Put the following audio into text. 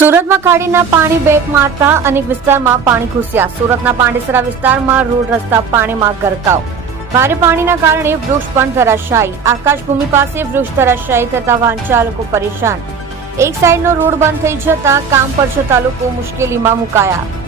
સુરતમાં ખાડીના પાણી બેક મારતા અનેક વિસ્તારમાં પાણી ઘૂસ્યા. સુરતના પાંડેસરા વિસ્તારમાં રોડ રસ્તા પાણીમાં ગરકાવ. ભારે પાણીના કારણે વૃક્ષ પણ ધરાશાયી. આકાશભૂમિ પાસે વૃક્ષ ધરાશાયી થતા વાહન ચાલકો પરેશાન. એક સાઈડનો રોડ બંધ થઈ જતા કામ પર જતા લોકો મુશ્કેલીમાં મુકાયા.